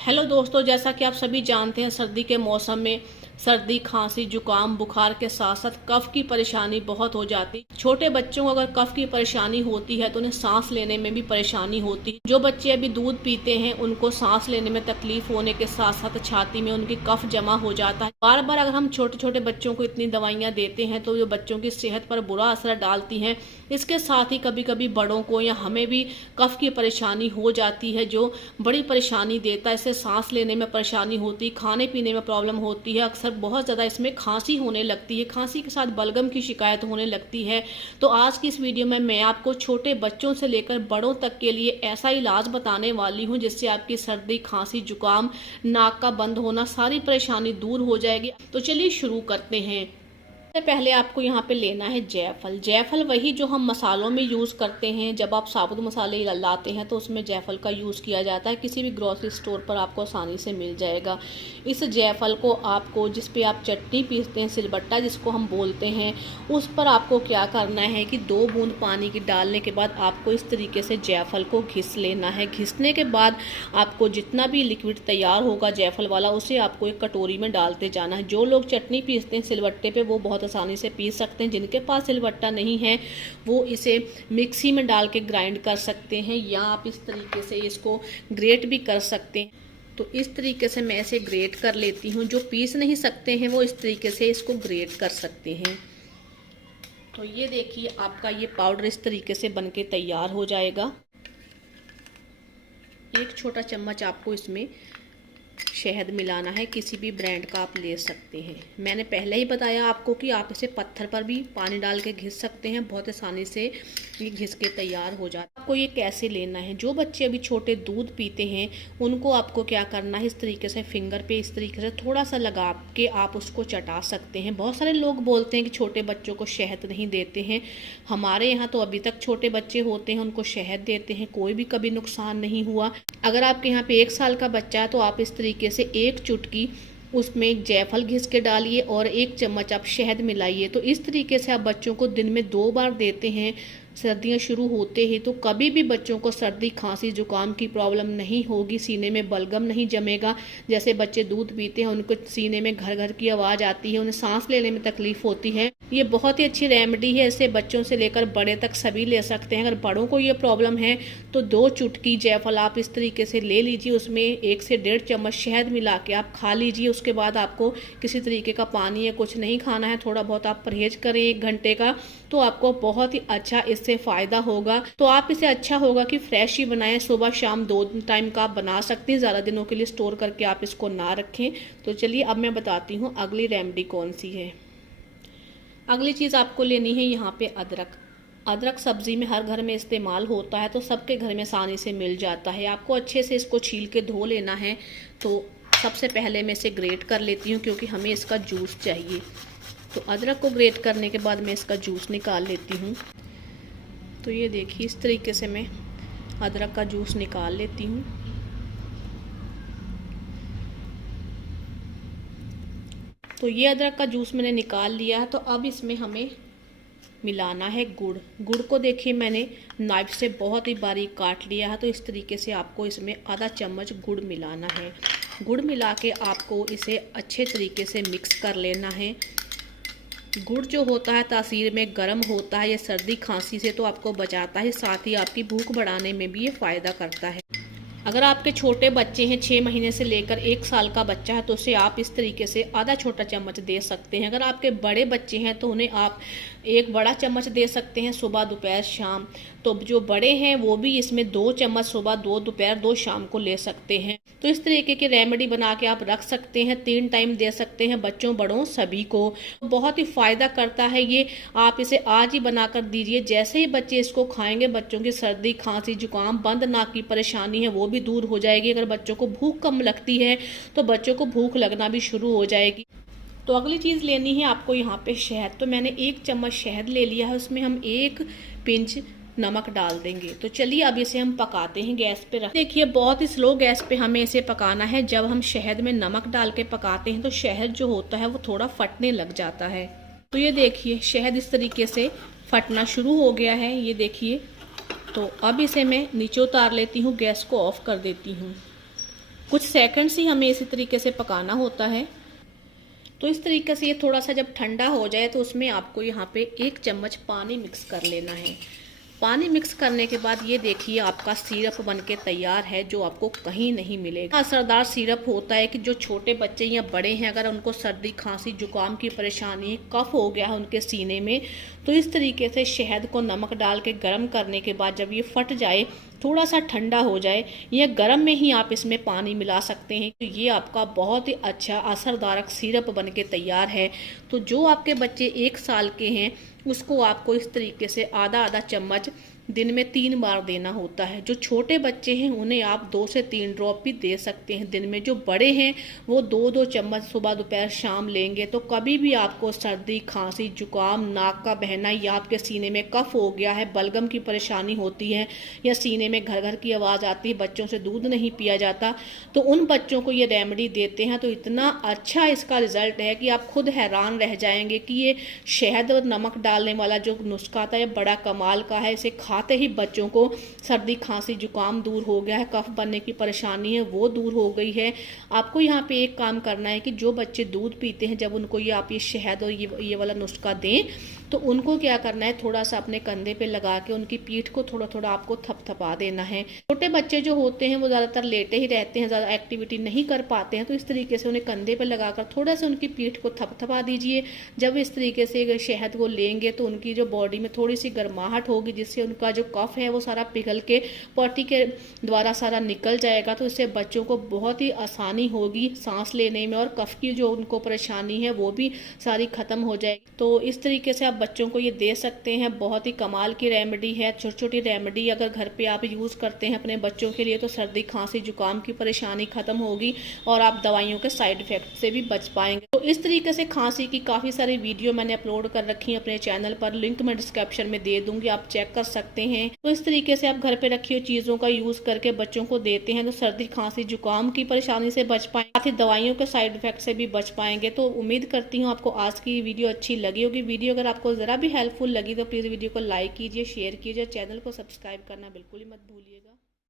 Hello दोस्तों, जैसा कि आप सभी जानते हैं सर्दी के मौसम में सर्दी, खांसी, जुकाम, बुखार के साथ साथ कफ की परेशानी बहुत हो जाती है। छोटे बच्चों को अगर कफ की परेशानी होती है तो उन्हें सांस लेने में भी परेशानी होती है। जो बच्चे अभी दूध पीते हैं उनको सांस लेने में तकलीफ होने के साथ साथ छाती में उनकी कफ जमा हो जाता है। बार बार अगर हम छोटे छोटे बच्चों को इतनी दवाइयाँ देते हैं तो जो बच्चों की सेहत पर बुरा असर डालती हैं। इसके साथ ही कभी कभी बड़ों को या हमें भी कफ की परेशानी हो जाती है जो बड़ी परेशानी देता है। इससे सांस लेने में परेशानी होती है, खाने पीने में प्रॉब्लम होती है, अक्सर बहुत ज़्यादा इसमें खांसी होने लगती है, खांसी के साथ बलगम की शिकायत होने लगती है। तो आज की इस वीडियो में मैं आपको छोटे बच्चों से लेकर बड़ों तक के लिए ऐसा इलाज बताने वाली हूं जिससे आपकी सर्दी, खांसी, जुकाम, नाक का बंद होना, सारी परेशानी दूर हो जाएगी। तो चलिए शुरू करते हैं। सबसे पहले आपको यहाँ पे लेना है जायफल। जायफल वही जो हम मसालों में यूज़ करते हैं। जब आप साबुत मसाले लाते हैं तो उसमें जायफल का यूज़ किया जाता है। किसी भी ग्रोसरी स्टोर पर आपको आसानी से मिल जाएगा। इस जायफल को आपको, जिस पे आप चटनी पीसते हैं, सिलबट्टा जिसको हम बोलते हैं, उस पर आपको क्या करना है कि 2 बूंद पानी की डालने के बाद आपको इस तरीके से जायफल को घिस लेना है। घिसने के बाद आपको जितना भी लिक्विड तैयार होगा जायफल वाला, उसे आपको एक कटोरी में डालते जाना है। जो लोग चटनी पीसते हैं सिलबट्टे पे वो बहुत आसानी से पीस सकते हैं। जिनके पास सिलबट्टा नहीं है वो इसे मिक्सी में डाल के ग्राइंड कर सकते हैं, या आप इस तरीके से इसको ग्रेट भी कर सकते हैं। तो इस तरीके से मैं इसे ग्रेट कर लेती हूँ। जो पीस नहीं सकते हैं वो इस तरीके से इसको ग्रेट कर सकते हैं। तो ये देखिए आपका ये पाउडर इस तरीके से बनके तैयार हो जाएगा। 1 छोटा चम्मच आपको इसमें शहद मिलाना है। किसी भी ब्रांड का आप ले सकते हैं। मैंने पहले ही बताया आपको कि आप इसे पत्थर पर भी पानी डाल के घिस सकते हैं। बहुत आसानी से ये घिस के तैयार हो जाता है। आपको ये कैसे लेना है, जो बच्चे अभी छोटे दूध पीते हैं उनको आपको क्या करना है, इस तरीके से फिंगर पे इस तरीके से थोड़ा सा लगा के आप उसको चटा सकते हैं। बहुत सारे लोग बोलते हैं कि छोटे बच्चों को शहद नहीं देते हैं। हमारे यहाँ तो अभी तक छोटे बच्चे होते हैं उनको शहद देते हैं, कोई भी कभी नुकसान नहीं हुआ। अगर आपके यहाँ पे 1 साल का बच्चा है तो आप इस तरीके से 1 चुटकी उसमें जायफल घिस के डालिए और 1 चम्मच आप शहद मिलाइए। तो इस तरीके से आप बच्चों को दिन में 2 बार देते हैं। सर्दियां शुरू होते ही तो कभी भी बच्चों को सर्दी, खांसी, जुकाम की प्रॉब्लम नहीं होगी। सीने में बलगम नहीं जमेगा। जैसे बच्चे दूध पीते हैं उनको सीने में घर घर की आवाज़ आती है, उन्हें सांस लेने में तकलीफ होती है। ये बहुत ही अच्छी रेमेडी है। इसे बच्चों से लेकर बड़े तक सभी ले सकते हैं। अगर बड़ों को ये प्रॉब्लम है तो 2 चुटकी जायफल आप इस तरीके से ले लीजिए, उसमें 1 से 1.5 चम्मच शहद मिला के आप खा लीजिए। उसके बाद आपको किसी तरीके का पानी या कुछ नहीं खाना है। थोड़ा बहुत आप परहेज करें 1 घंटे का, तो आपको बहुत ही अच्छा इससे फ़ायदा होगा। तो आप इसे अच्छा होगा कि फ्रेश ही बनाएं। सुबह शाम 2 टाइम का आप बना सकते हैं। ज़्यादा दिनों के लिए स्टोर करके आप इसको ना रखें। तो चलिए अब मैं बताती हूँ अगली रेमेडी कौन सी है। अगली चीज़ आपको लेनी है यहाँ पे अदरक। अदरक सब्जी में हर घर में इस्तेमाल होता है, तो सबके घर में आसानी से मिल जाता है। आपको अच्छे से इसको छील के धो लेना है। तो सबसे पहले मैं इसे ग्रेट कर लेती हूँ क्योंकि हमें इसका जूस चाहिए। तो अदरक को ग्रेट करने के बाद मैं इसका जूस निकाल लेती हूँ। तो ये देखिए इस तरीके से मैं अदरक का जूस निकाल लेती हूँ। तो ये अदरक का जूस मैंने निकाल लिया है। तो अब इसमें हमें मिलाना है गुड़। गुड़ को देखिए मैंने नाइफ से बहुत ही बारीक काट लिया है। तो इस तरीके से आपको इसमें आधा चम्मच गुड़ मिलाना है। गुड़ मिला के आपको इसे अच्छे तरीके से मिक्स कर लेना है। गुड़ जो होता है तासीर में गर्म होता है। ये सर्दी, खांसी से तो आपको बचाता है, साथ ही आपकी भूख बढ़ाने में भी ये फ़ायदा करता है। अगर आपके छोटे बच्चे हैं, 6 महीने से लेकर 1 साल का बच्चा है, तो उसे आप इस तरीके से आधा छोटा चम्मच दे सकते हैं। अगर आपके बड़े बच्चे हैं तो उन्हें आप 1 बड़ा चम्मच दे सकते हैं, सुबह, दोपहर, शाम। तो जो बड़े हैं वो भी इसमें 2 चम्मच सुबह, 2 दोपहर, 2 शाम को ले सकते हैं। तो इस तरीके की रेमेडी बना के आप रख सकते हैं। 3 टाइम दे सकते हैं, बच्चों बड़ों सभी को। बहुत ही फ़ायदा करता है ये। आप इसे आज ही बना कर दीजिए। जैसे ही बच्चे इसको खाएंगे बच्चों की सर्दी, खांसी, जुकाम, बंद नाक की परेशानी है वो भी दूर हो जाएगी। अगर बच्चों को भूख कम लगती है तो बच्चों को भूख लगना भी शुरू हो जाएगी। तो अगली चीज़ लेनी है आपको यहाँ पे शहद। तो मैंने 1 चम्मच शहद ले लिया है, उसमें हम 1 पिंच नमक डाल देंगे। तो चलिए अब इसे हम पकाते हैं, गैस पे रख। देखिए बहुत ही स्लो गैस पे हमें इसे पकाना है। जब हम शहद में नमक डाल के पकाते हैं तो शहद जो होता है वो थोड़ा फटने लग जाता है। तो ये देखिए शहद इस तरीके से फटना शुरू हो गया है, ये देखिए। तो अब इसे मैं नीचे उतार लेती हूँ, गैस को ऑफ कर देती हूँ। कुछ सेकंड्स ही हमें इसी तरीके से पकाना होता है। तो इस तरीके से ये थोड़ा सा जब ठंडा हो जाए तो उसमें आपको यहाँ पे 1 चम्मच पानी मिक्स कर लेना है। पानी मिक्स करने के बाद ये देखिए आपका सिरप बनके तैयार है, जो आपको कहीं नहीं मिलेगा। असरदार सिरप होता है कि जो छोटे बच्चे या बड़े हैं, अगर उनको सर्दी खांसी जुकाम की परेशानी, कफ हो गया है उनके सीने में, तो इस तरीके से शहद को नमक डाल के गर्म करने के बाद जब ये फट जाए, थोड़ा सा ठंडा हो जाए, या गर्म में ही आप इसमें पानी मिला सकते हैं, तो ये आपका बहुत ही अच्छा असरदार सिरप बनके तैयार है। तो जो आपके बच्चे 1 साल के हैं उसको आपको इस तरीके से आधा आधा चम्मच दिन में 3 बार देना होता है। जो छोटे बच्चे हैं उन्हें आप 2 से 3 ड्रॉप भी दे सकते हैं दिन में। जो बड़े हैं वो 2-2 चम्मच सुबह दोपहर शाम लेंगे। तो कभी भी आपको सर्दी खांसी जुकाम, नाक का बहना, या आपके सीने में कफ हो गया है, बलगम की परेशानी होती है, या सीने में घर घर की आवाज़ आती है, बच्चों से दूध नहीं पिया जाता, तो उन बच्चों को ये रेमेडी देते हैं। तो इतना अच्छा इसका रिजल्ट है कि आप खुद हैरान रह जाएंगे कि ये शहद और नमक डालने वाला जो नुस्खा था ये बड़ा कमाल का है। इसे खाते ही बच्चों को सर्दी खांसी जुकाम दूर हो गया है, कफ बनने की परेशानी है वो दूर हो गई है। आपको यहाँ पे एक काम करना है कि जो बच्चे दूध पीते हैं, जब उनको ये आप ये शहद और ये वाला नुस्खा दें, तो उनको क्या करना है, थोड़ा सा अपने कंधे पे लगा के उनकी पीठ को थोड़ा थोड़ा आपको थपथपा देना है। छोटे बच्चे जो होते हैं वो ज़्यादातर लेटे ही रहते हैं, ज़्यादा एक्टिविटी नहीं कर पाते हैं, तो इस तरीके से उन्हें कंधे पे लगाकर थोड़ा सा उनकी पीठ को थपथपा दीजिए। जब इस तरीके से शहद को लेंगे तो उनकी जो बॉडी में थोड़ी सी गर्माहट होगी, जिससे उनका जो कफ है वो सारा पिघल के पॉटी के द्वारा सारा निकल जाएगा। तो इससे बच्चों को बहुत ही आसानी होगी सांस लेने में, और कफ की जो उनको परेशानी है वो भी सारी खत्म हो जाएगी। तो इस तरीके से आप बच्चों को ये दे सकते हैं। बहुत ही कमाल की रेमेडी है। छोटी छोटी रेमेडी अगर घर पे आप यूज़ करते हैं अपने बच्चों के लिए, तो सर्दी खांसी जुकाम की परेशानी खत्म होगी और आप दवाइयों के साइड इफेक्ट से भी बच पाएंगे। तो इस तरीके से खांसी की काफ़ी सारी वीडियो मैंने अपलोड कर रखी है अपने चैनल पर, लिंक मैं डिस्क्रिप्शन में दे दूंगी, आप चेक कर सकते हैं। तो इस तरीके से आप घर पे रखी हुई चीज़ों का यूज़ करके बच्चों को देते हैं तो सर्दी खांसी जुकाम की परेशानी से बच पाएंगे, साथ ही दवाइयों के साइड इफेक्ट से भी बच पाएंगे। तो उम्मीद करती हूँ आपको आज की वीडियो अच्छी लगी होगी। वीडियो अगर आपको ज़रा भी हेल्पफुल लगी तो प्लीज़ वीडियो को लाइक कीजिए, शेयर कीजिए, चैनल को सब्सक्राइब करना बिल्कुल ही मत भूलिएगा।